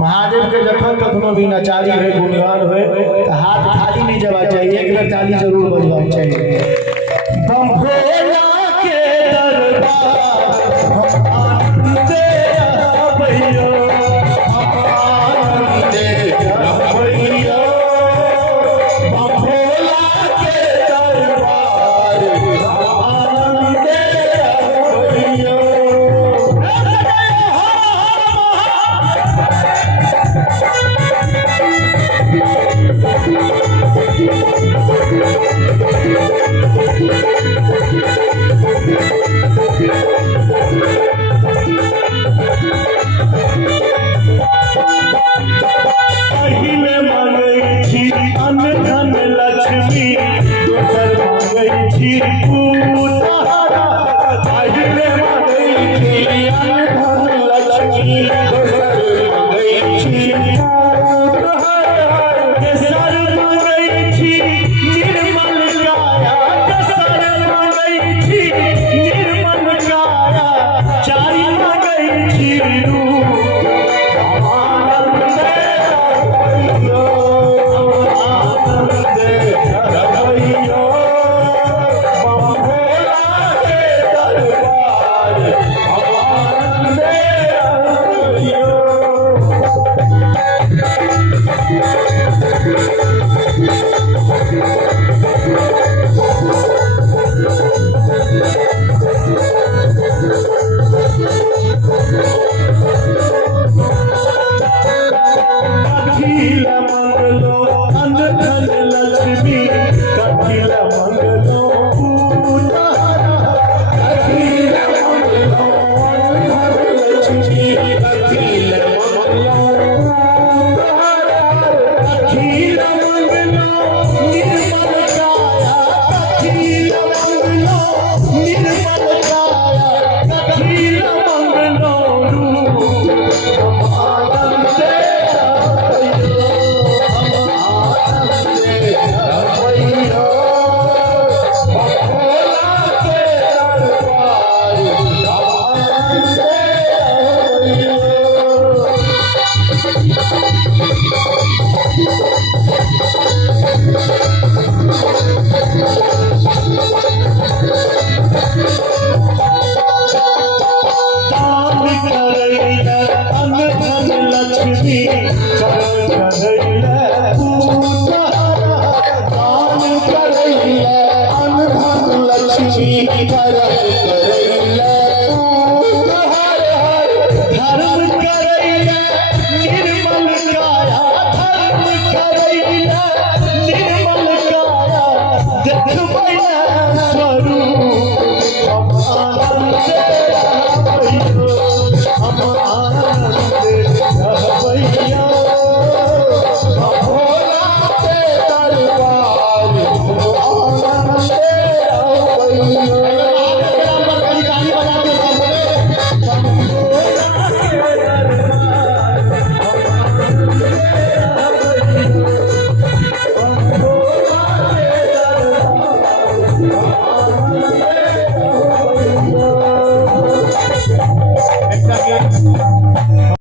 महादेव के जखन कखनो भी नचारी है गुणगान हुए तो हाथ खाली नहीं जवा चाहिए, एक बार ताली जरूर बजवा चाहिए। हम भोला के दरबार हम आनंदे भैया, हम आनंदे भैया, हम भोला के दरबार हम आनंदे भैया। पहिले मांगै छी अन्न धन लक्ष्मी, दोसर मांगै छी उतारा। पहिले मांगै छी अन्न धन लक्ष्मी, दोसर मांगै छी उतारा। तेसर मांगै छी निर्मल काया, तेसर मांगै छी निर्मल काया, चारि मांगै छी रूप। कथिला मंगलो अन्न धन लक्ष्मी, कथिला मंगलो उतारा। कथिला मंगलो अन्न धन लक्ष्मी, कथिला मंगलो उतारा। कथिला मंगलो निर्मल काया, कथिला मंगलो निर्मल काया, कथिला मंगलो रूप। हम आनंदे लक्ष्मी कर उतारा। दान करैले अन्न धन लक्ष्मी कर